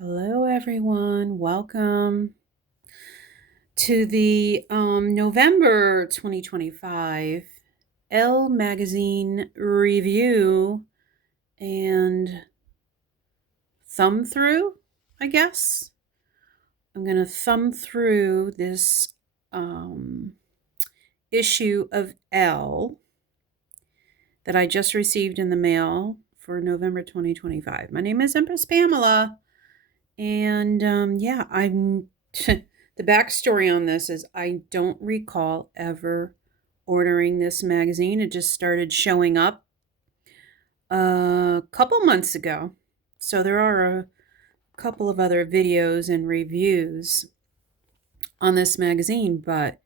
Hello, everyone. Welcome to the November 2025 Elle magazine review and thumb through, I guess. I'm going to thumb through this issue of Elle that I just received in the mail for November 2025. My name is Empress Pamela. And I'm the backstory on this is I don't recall ever ordering this magazine. It just started showing up a couple months ago. So there are a couple of other videos and reviews on this magazine, but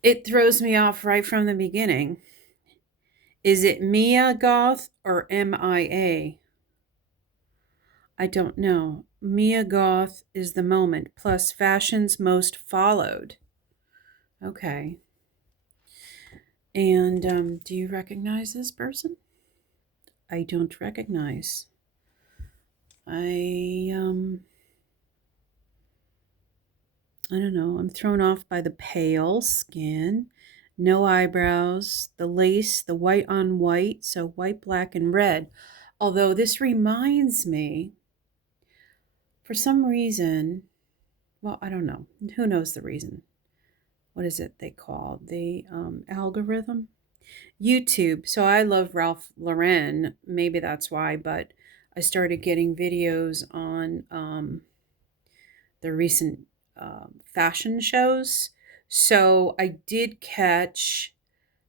it throws me off right from the beginning. Is it Mia Goth or MIA? I don't know. Mia Goth is the moment, plus fashion's most followed. Okay. And do you recognize this person? I don't recognize. I don't know. I'm thrown off by the pale skin, no eyebrows, the lace, the white on white, so white, black, and red. Although this reminds me, for some reason, well, I don't know. Who knows the reason? What is it they call the algorithm? YouTube. So I love Ralph Lauren. Maybe that's why, but I started getting videos on the recent fashion shows. So I did catch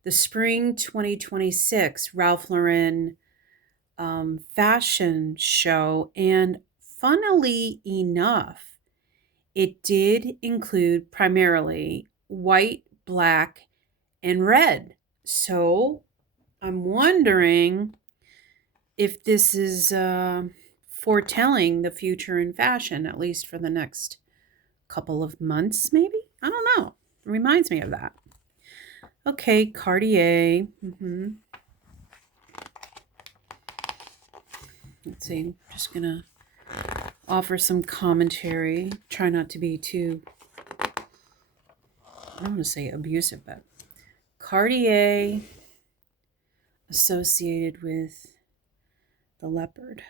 the spring 2026 Ralph Lauren fashion show, and funnily enough, it did include primarily white, black, and red. So I'm wondering if this is foretelling the future in fashion, at least for the next couple of months, maybe? I don't know. It reminds me of that. Okay, Cartier. Let's see. I'm just going to offer some commentary. Try not to be too, I don't want to say abusive, but Cartier associated with the leopard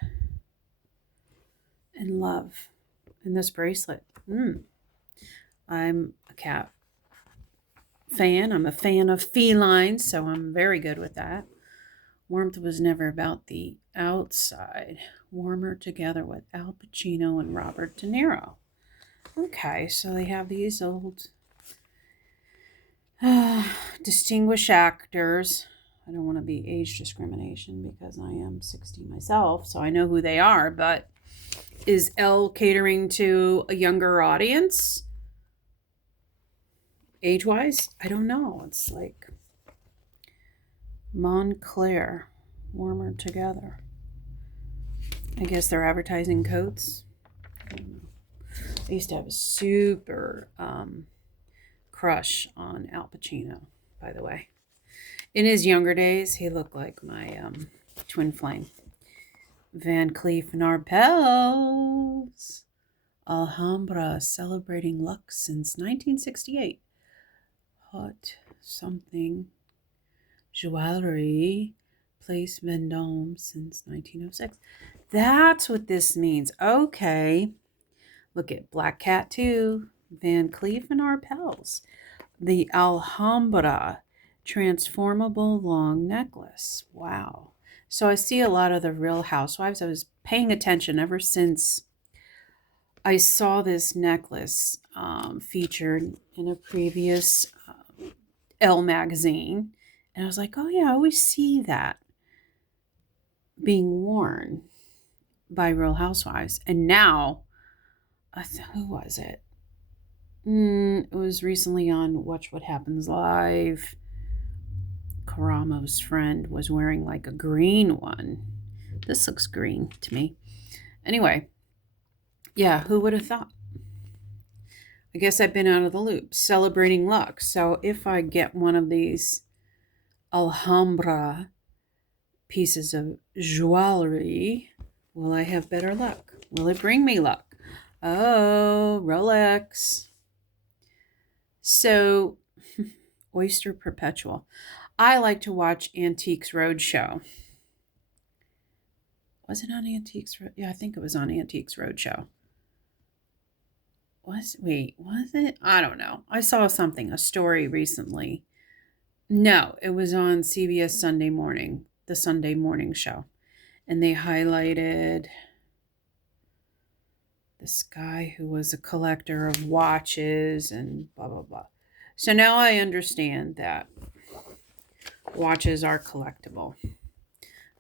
and love and this bracelet. I'm a cat fan. I'm a fan of felines, so I'm very good with that. Warmth was never about the outside. Warmer together with Al Pacino and Robert De Niro. Okay, so they have these old distinguished actors. I don't want to be age discrimination because I am 60 myself, so I know who they are, but is Elle catering to a younger audience? Age-wise? I don't know. It's like Montclair, warmer together. I guess they're advertising coats. I used to have a super crush on Al Pacino, by the way. In his younger days, he looked like my twin flame. Van Cleef and Arpels. Alhambra, celebrating luxe since 1968. Hot something. Joaillerie, Place Vendôme since 1906. That's what this means. Okay. Look at Black Cat 2, Van Cleef and Arpels. The Alhambra transformable long necklace. Wow. So I see a lot of the Real Housewives. I was paying attention ever since I saw this necklace featured in a previous Elle magazine. And I was like, oh yeah, I always see that being worn by Real Housewives. And now, who was it? It was recently on Watch What Happens Live. Karamo's friend was wearing like a green one. This looks green to me. Anyway, yeah, who would have thought? I guess I've been out of the loop. Celebrating luck. So if I get one of these Alhambra pieces of jewelry, will I have better luck? Will it bring me luck? Oh, Rolex. So, Oyster Perpetual. I like to watch Antiques Roadshow. Was it on Antiques? Yeah, I think it was on Antiques Roadshow. Was it? I don't know. I saw something, a story recently. No, it was on CBS Sunday Morning, the Sunday morning show. And they highlighted this guy who was a collector of watches and blah, blah, blah. So now I understand that watches are collectible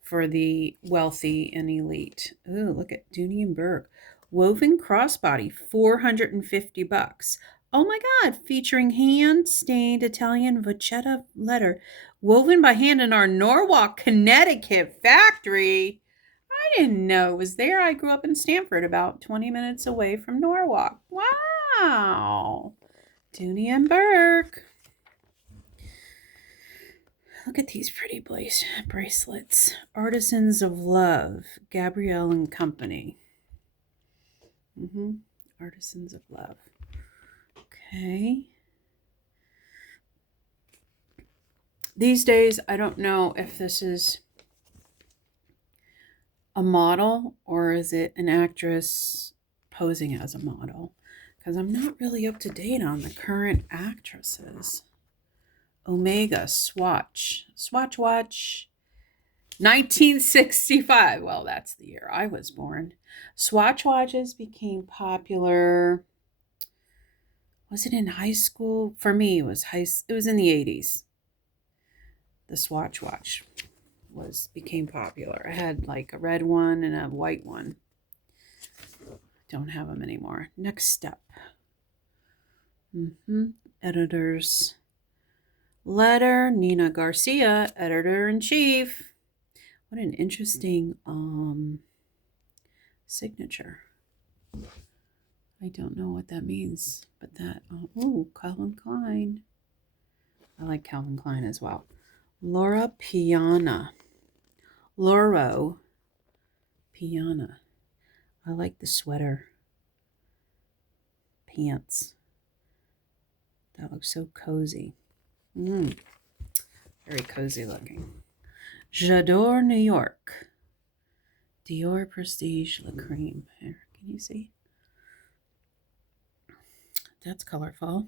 for the wealthy and elite. Ooh, look at Dooney and Burke. Woven crossbody, $450. Oh my God, featuring hand-stained Italian vachetta leather woven by hand in our Norwalk, Connecticut factory. I didn't know it was there. I grew up in Stamford, about 20 minutes away from Norwalk. Wow. Dooney and Burke. Look at these pretty bracelets. Artisans of Love, Gabrielle and Company. Artisans of Love. Okay. These days, I don't know if this is a model or is it an actress posing as a model, because I'm not really up to date on the current actresses. Omega Swatch watch, 1965. Well, that's the year I was born. Swatch watches became popular. Was it in high school? For me, it was in the 80s. The Swatch watch became popular. I had like a red one and a white one. Don't have them anymore. Next step. Editor's letter. Nina Garcia, editor-in-chief. What an interesting signature. I don't know what that means, but that, Calvin Klein. I like Calvin Klein as well. Loro Piana. I like the sweater. Pants. That looks so cozy. Very cozy looking. J'adore New York. Dior Prestige La Creme. Here, can you see? That's colorful.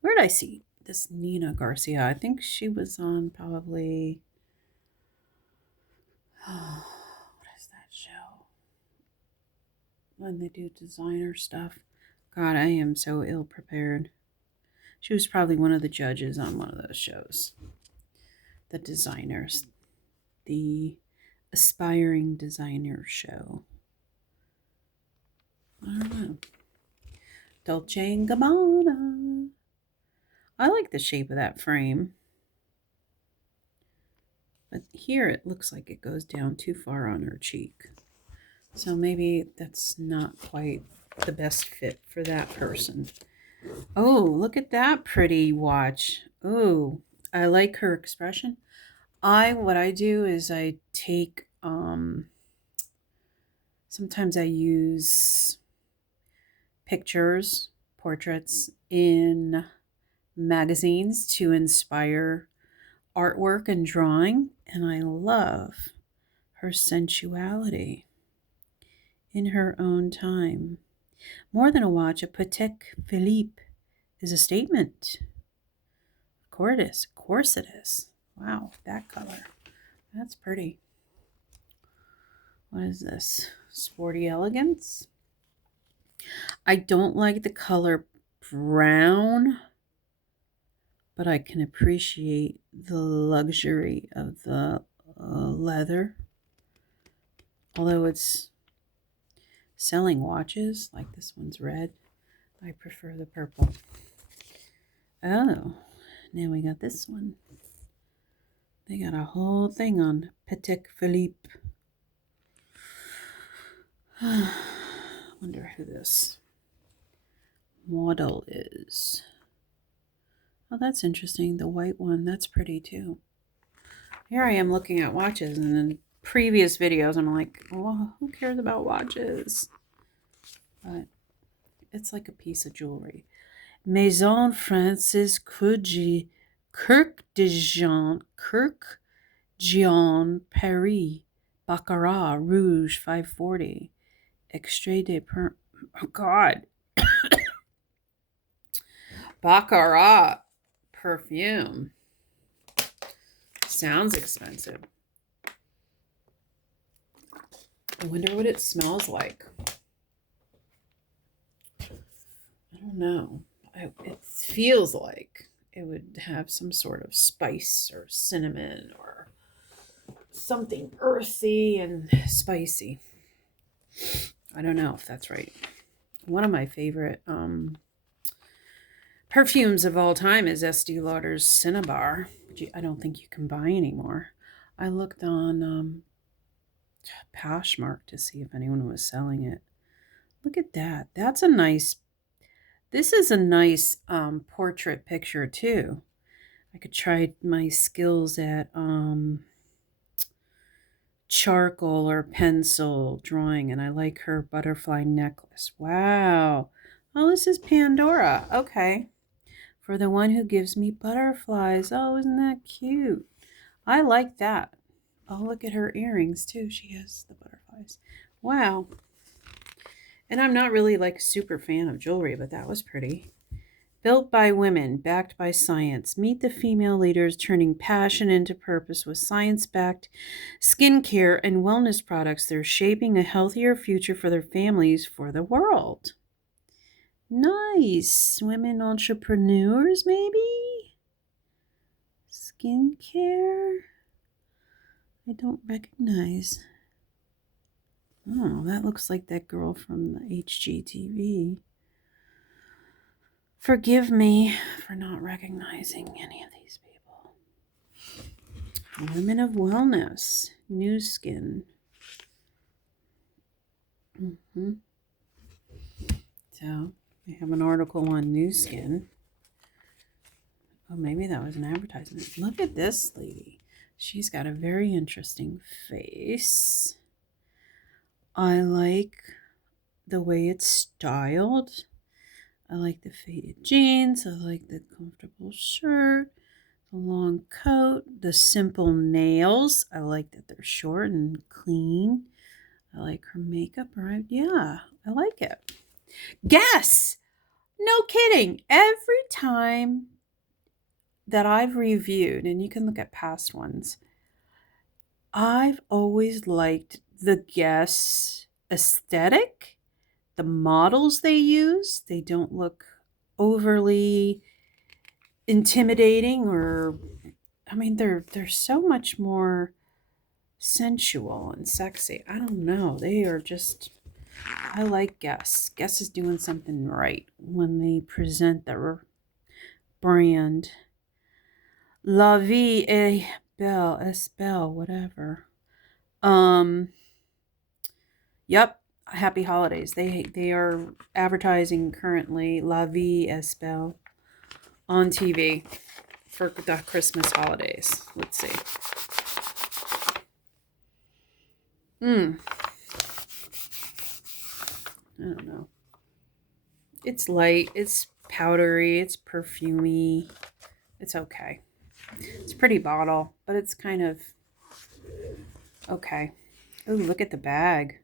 Where did I see this Nina Garcia? I think she was on probably... what is that show? When they do designer stuff. God, I am so ill prepared. She was probably one of the judges on one of those shows. The designers. The aspiring designer show. I don't know. Dolce & Gabbana. I like the shape of that frame. But here it looks like it goes down too far on her cheek. So maybe that's not quite the best fit for that person. Oh, look at that pretty watch. Oh, I like her expression. What I do is I take, sometimes I use pictures, portraits in magazines to inspire artwork and drawing, and I love her sensuality in her own time. More than a watch, a Patek Philippe is a statement. Of course it is. Wow, that color. That's pretty. What is this? Sporty Elegance. I don't like the color brown, but I can appreciate the luxury of the leather. Although it's selling watches, like this one's red, I prefer the purple. Oh, now we got this one. They got a whole thing on Patek Philippe. Wonder who this model is. Oh, that's interesting. The white one, that's pretty too. Here I am looking at watches, and then previous videos, I'm like, well, who cares about watches? But it's like a piece of jewelry. Maison Francis Kirk de Jean Paris, Baccarat Rouge 540, Extrait de Per. Oh God, Baccarat perfume. Sounds expensive. I wonder what it smells like. I don't know. It feels like it would have some sort of spice or cinnamon or something earthy and spicy. I don't know if that's right. One of my favorite perfumes of all time is Estee Lauder's Cinnabar, which I don't think you can buy anymore. I looked on Poshmark to see if anyone was selling it. Look at that. That's a nice, this is a nice portrait picture too. I could try my skills at charcoal or pencil drawing, and I like her butterfly necklace. Wow. Oh, this is Pandora. Okay. For the one who gives me butterflies. Oh, isn't that cute? I like that. Oh, look at her earrings too. She has the butterflies. Wow. And I'm not really like a super fan of jewelry, but that was pretty. Built by women, backed by science. Meet the female leaders turning passion into purpose with science-backed skincare and wellness products. They're shaping a healthier future for their families, for the world. Nice. Women entrepreneurs, maybe? Skincare? I don't recognize. Oh, that looks like that girl from the HGTV. Forgive me for not recognizing any of these people. Women of Wellness, New Skin. So, we have an article on New Skin. Oh, maybe that was an advertisement. Look at this lady. She's got a very interesting face. I like the way it's styled. I like the faded jeans. I like the comfortable shirt, the long coat, the simple nails. I like that they're short and clean. I like her makeup. Right? Yeah, I like it. Guess! No kidding. Every time that I've reviewed, and you can look at past ones, I've always liked the Guess aesthetic. The models they use, they don't look overly intimidating, or I mean they're so much more sensual and sexy. I don't know. They are just, I like Guess. Guess is doing something right when they present their brand. La vie est belle, whatever. Yep. Happy holidays. They are advertising currently La Vie est Belle on TV for the Christmas holidays. Let's see. I don't know. It's light, it's powdery, it's perfumey. It's okay. It's a pretty bottle, but it's kind of okay. Oh, look at the bag.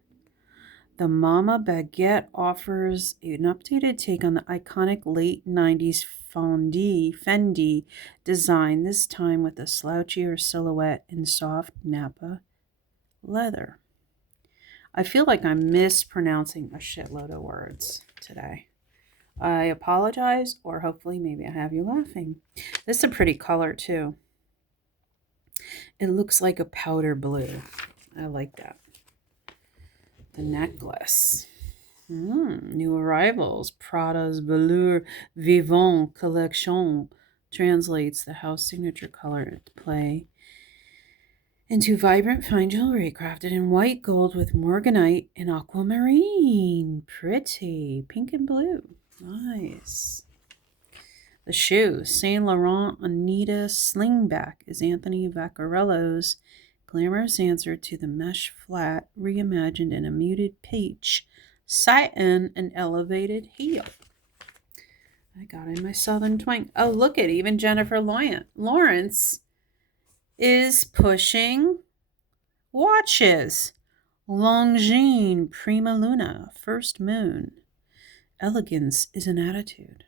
The Mama Baguette offers an updated take on the iconic late 90s Fendi design, this time with a slouchier silhouette in soft Napa leather. I feel like I'm mispronouncing a shitload of words today. I apologize, or hopefully maybe I have you laughing. This is a pretty color too. It looks like a powder blue. I like that. The necklace. New arrivals. Prada's Velour Vivant collection translates the house signature color at play into vibrant fine jewelry crafted in white gold with morganite and aquamarine. Pretty. Pink and blue. Nice. The shoe. Saint Laurent Anita Slingback is Anthony Vaccarello's glamorous answer to the mesh flat, reimagined in a muted peach, satin, and elevated heel. I got in my southern twang. Oh, look at even Jennifer Lawrence is pushing watches. Longines, prima luna, first moon. Elegance is an attitude.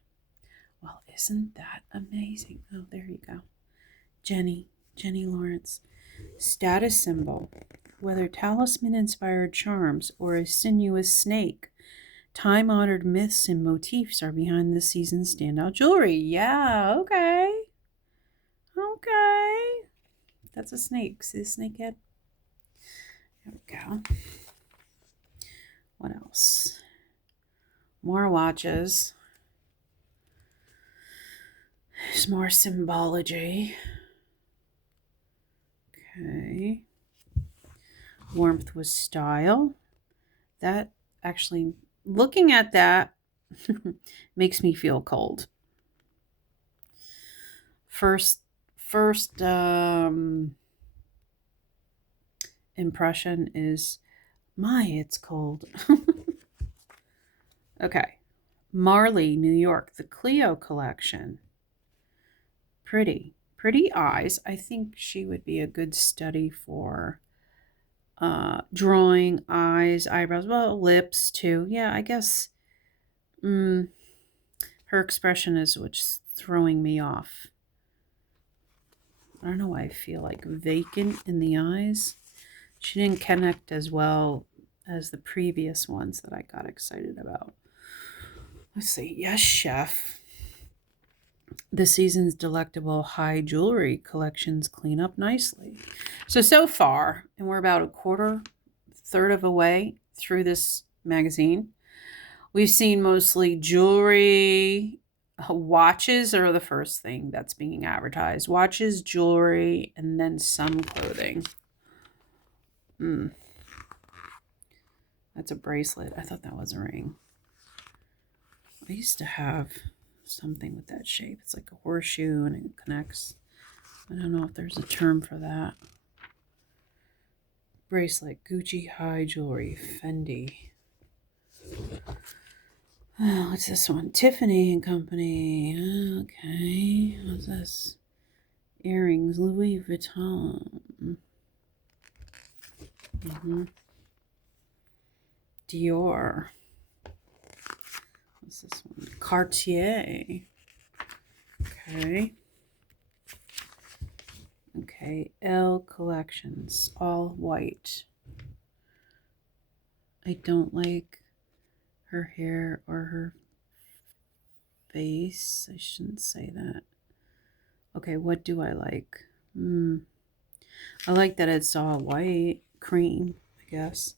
Well, isn't that amazing? Oh, there you go. Jenny Lawrence. Status symbol. Whether talisman-inspired charms or a sinuous snake, time-honored myths and motifs are behind this season's standout jewelry. Yeah, okay. Okay. That's a snake. See the snake head? There we go. What else? More watches. There's more symbology. Okay. Warmth with style. That actually, looking at that makes me feel cold. First impression is, it's cold. Okay. Marley, New York, the Clio collection. Pretty eyes. I think she would be a good study for drawing eyes, eyebrows, well, lips too. Yeah, I guess her expression is what's throwing me off. I don't know why I feel like vacant in the eyes. She didn't connect as well as the previous ones that I got excited about. Let's see. Yes, chef. The season's delectable high jewelry collections clean up nicely. So far, and we're about a third of a way through this magazine, we've seen mostly jewelry. Watches are the first thing that's being advertised. Watches, jewelry, and then some clothing. That's a bracelet. I thought that was a ring. I used to have something with that shape. It's like a horseshoe and it connects. I don't know if there's a term for that. Bracelet, Gucci high jewelry, Fendi. Oh, what's this one? Tiffany and Company. Okay. What's this? Earrings, Louis Vuitton. Dior. What's this one? Cartier. Okay. ELLE collections, all white. I don't like her hair or her face. I shouldn't say that. Okay, what do I like? I like that it's all white. Cream, I guess.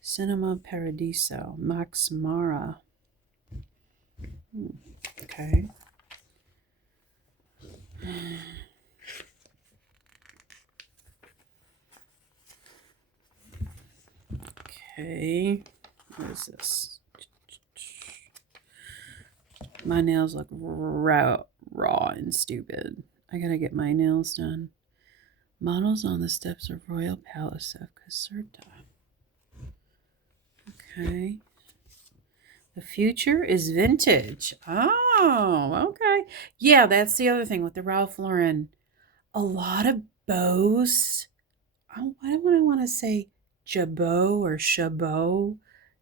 Cinema Paradiso. Max Mara. Okay. Okay. What is this? My nails look raw and stupid. I gotta get my nails done. Models on the steps of Royal Palace of Caserta. Okay. The future is vintage. Oh, okay. Yeah, that's the other thing with the Ralph Lauren. A lot of bows. Why do I want to say jabot or chabot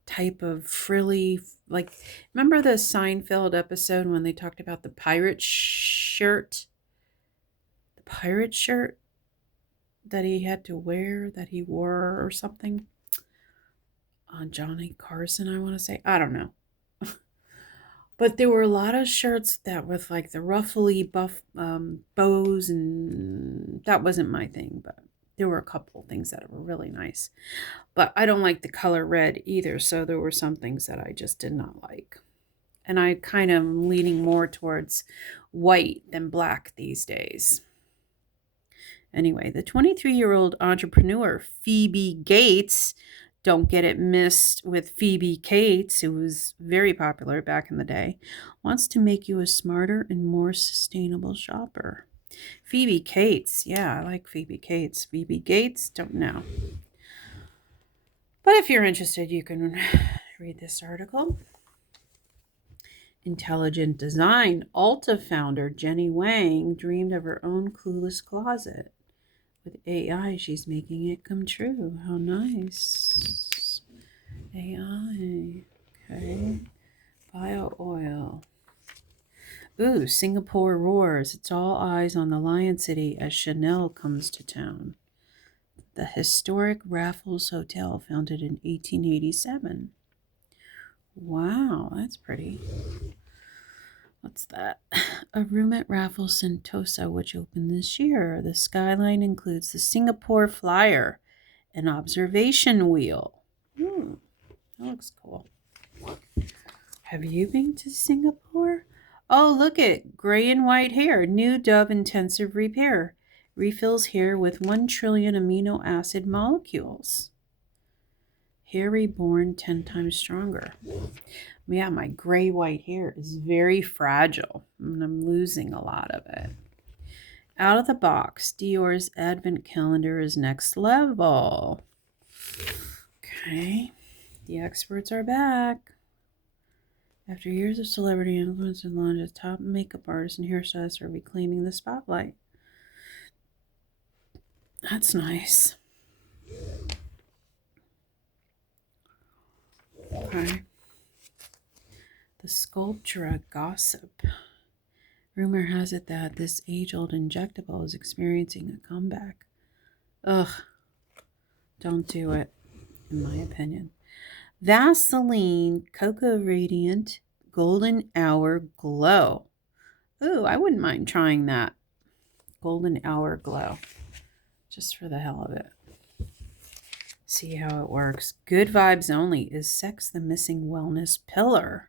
type of frilly, like, remember the Seinfeld episode when they talked about the pirate shirt? The pirate shirt that he had to wear, that he wore or something? On Johnny Carson, I want to say. I don't know. But there were a lot of shirts that with like the ruffly buff bows, and that wasn't my thing, but there were a couple things that were really nice. But I don't like the color red either, so there were some things that I just did not like. And I kind of am leaning more towards white than black these days. Anyway, the 23-year-old entrepreneur Phoebe Gates, don't get it missed with Phoebe Cates, who was very popular back in the day, wants to make you a smarter and more sustainable shopper. Phoebe Cates. Yeah, I like Phoebe Cates. Phoebe Gates? Don't know. But if you're interested, you can read this article. Intelligent design. Ulta founder Jenny Wang dreamed of her own clueless closet. With AI, she's making it come true. How nice. AI. Okay. Bio oil. Ooh, Singapore roars. It's all eyes on the Lion City as Chanel comes to town. The historic Raffles Hotel, founded in 1887. Wow, that's pretty. What's that? A room at Raffles Sentosa, which opened this year. The skyline includes the Singapore Flyer, an observation wheel. That looks cool. Have you been to Singapore? Oh, look at gray and white hair. New Dove Intensive Repair. Refills hair with 1 trillion amino acid molecules. Hair reborn 10 times stronger. Yeah, my gray white hair is very fragile and I'm losing a lot of it. Out of the box, Dior's advent calendar is next level. Okay, the experts are back. After years of celebrity influence and launches, top makeup artists and hairstylists are reclaiming the spotlight. That's nice. Okay. The Sculptura gossip. Rumor has it that this age-old injectable is experiencing a comeback. Ugh. Don't do it, in my opinion. Vaseline Cocoa Radiant Golden Hour Glow. Ooh, I wouldn't mind trying that. Golden Hour Glow. Just for the hell of it. See how it works. Good vibes only. Is sex the missing wellness pillar?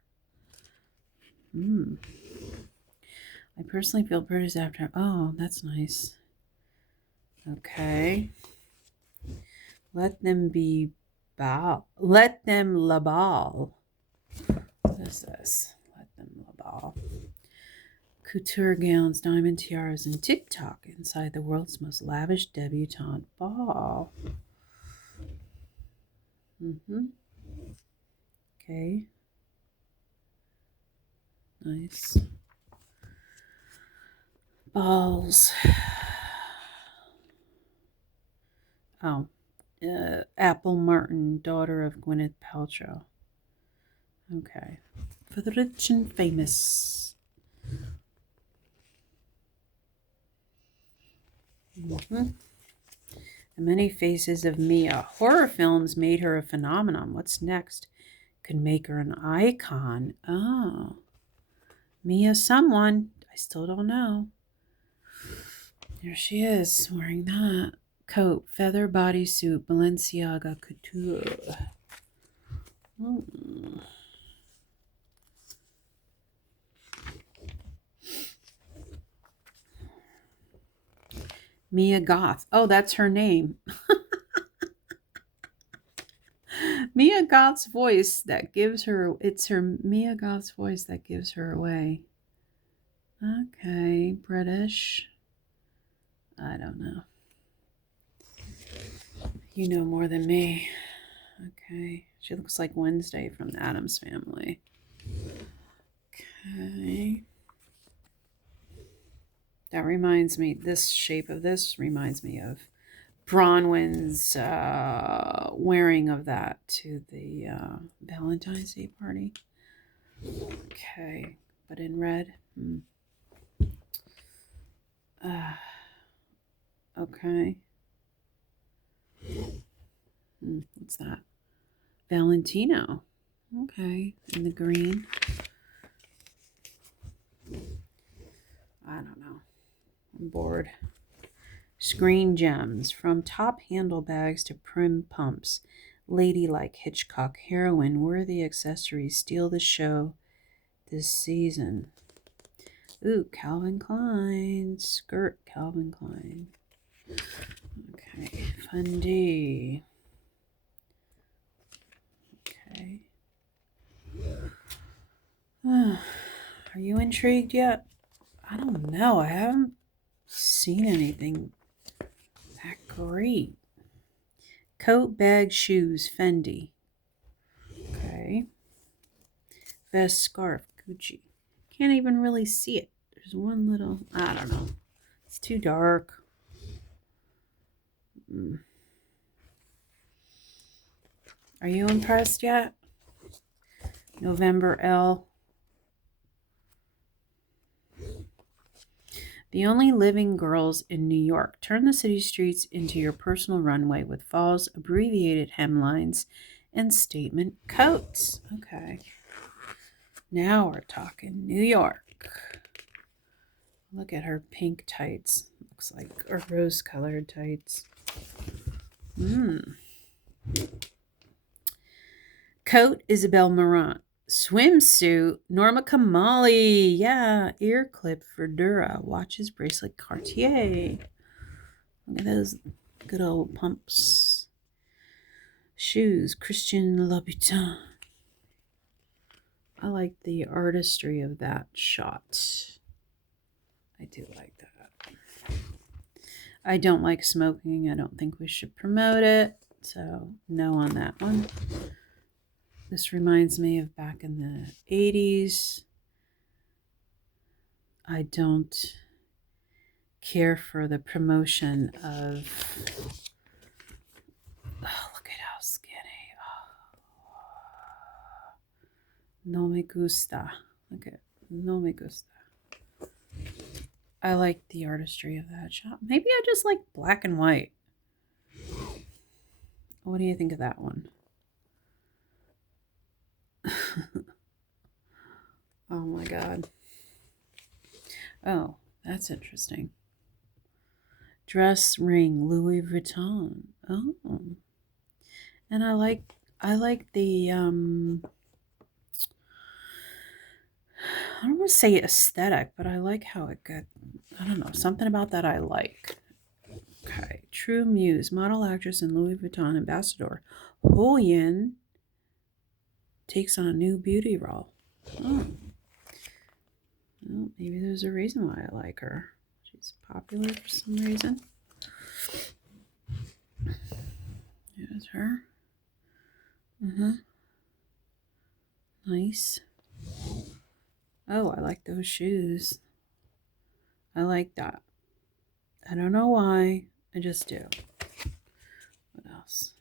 I personally feel pretty after. Oh, that's nice. Okay. Let them be ball. Let them la ball. What is this? Let them la ball. Couture gowns, diamond tiaras, and TikTok inside the world's most lavish debutante ball. Okay. Nice. Balls. Oh. Apple Martin, daughter of Gwyneth Paltrow. Okay. For the rich and famous. The many faces of Mia. Horror films made her a phenomenon. What's next? Could make her an icon. Oh. Mia someone. I still don't know. There she is, wearing that. Coat, feather bodysuit, Balenciaga couture. Mia Goth. Oh, that's her name. Mia Goth's voice that gives her, it's her Mia Goth's voice that gives her away. Okay, British. I don't know. You know more than me. Okay, she looks like Wednesday from the Addams Family. Okay. That reminds me, this shape of this reminds me of Bronwyn's wearing of that to the Valentine's Day party. Okay, but in red. Okay. What's that? Valentino. Okay, in the green. I don't know. I'm bored. Screen gems, from top handlebags to prim pumps. Ladylike Hitchcock heroine worthy accessories steal the show this season. Ooh, Calvin Klein. Skirt Calvin Klein. Okay, Fundy. Okay. Are you intrigued yet? I don't know. I haven't seen anything that great. Coat, bag, shoes, Fendi. Okay. Vest, scarf, Gucci. Can't even really see it. There's one little, I don't know. It's too dark. Are you impressed yet? November, ELLE. The only living girls in New York. Turn the city streets into your personal runway with falls, abbreviated hemlines, and statement coats. Okay. Now we're talking New York. Look at her pink tights. Looks like, or rose-colored tights. Coat, Isabel Marant. Swimsuit, Norma Kamali. Yeah, ear clip for Dura. Watches, bracelet, Cartier. Look at those good old pumps. Shoes, Christian Louboutin. I like the artistry of that shot. I do like that. I don't like smoking. I don't think we should promote it. So, no on that one. This reminds me of back in the 80s. I don't care for the promotion of... Oh, look at how skinny. Oh. No me gusta. Look at, no me gusta. I like the artistry of that shot. Maybe I just like black and white. What do you think of that one? Oh my God. Oh, that's interesting. Dress, ring, Louis Vuitton. Oh. And I like the I don't want to say aesthetic, but I like how it got, I don't know, something about that I like. Okay. True Muse, model, actress, and Louis Vuitton ambassador Ho Yin takes on a new beauty role. Oh. Well, maybe there's a reason why I like her. She's popular for some reason. Here's her. Nice. Oh, I like those shoes. I like that. I don't know why. I just do. What else?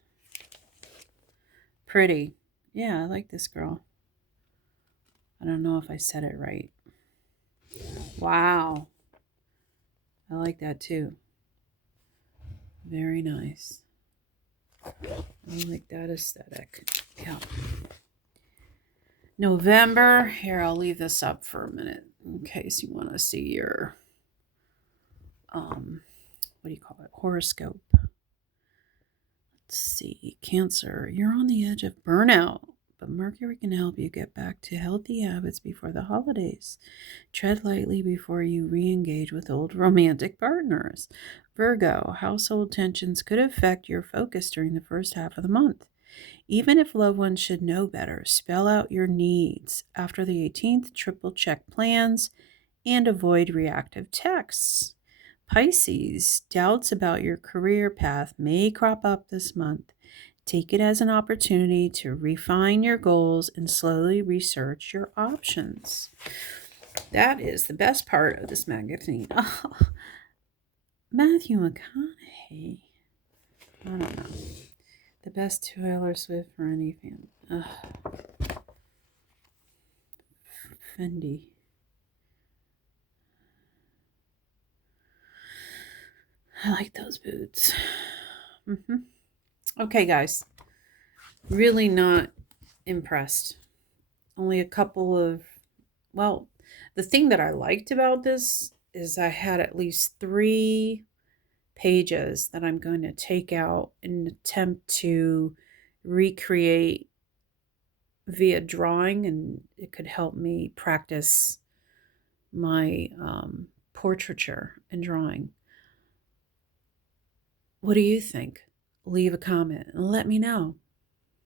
Pretty. Yeah, I like this girl. I don't know if I said it right. Wow. I like that too. Very nice. I like that aesthetic. Yeah. November. Here, I'll leave this up for a minute in case you want to see your, what do you call it? Horoscope. Let's see. Cancer. You're on the edge of burnout, but Mercury can help you get back to healthy habits before the holidays. Tread lightly before you re-engage with old romantic partners. Virgo. Household tensions could affect your focus during the first half of the month. Even if loved ones should know better, spell out your needs. After the 18th, triple check plans and avoid reactive texts. Pisces, doubts about your career path may crop up this month. Take it as an opportunity to refine your goals and slowly research your options. That is the best part of this magazine. Oh, Matthew McConaughey. I don't know. The best Taylor Swift for any fan. Fendi. I like those boots. Okay, guys. Really not impressed. Only a couple of, well, the thing that I liked about this is I had at least 3 pages that I'm going to take out and attempt to recreate via drawing, and it could help me practice my portraiture and drawing. What do you think? Leave a comment and let me know.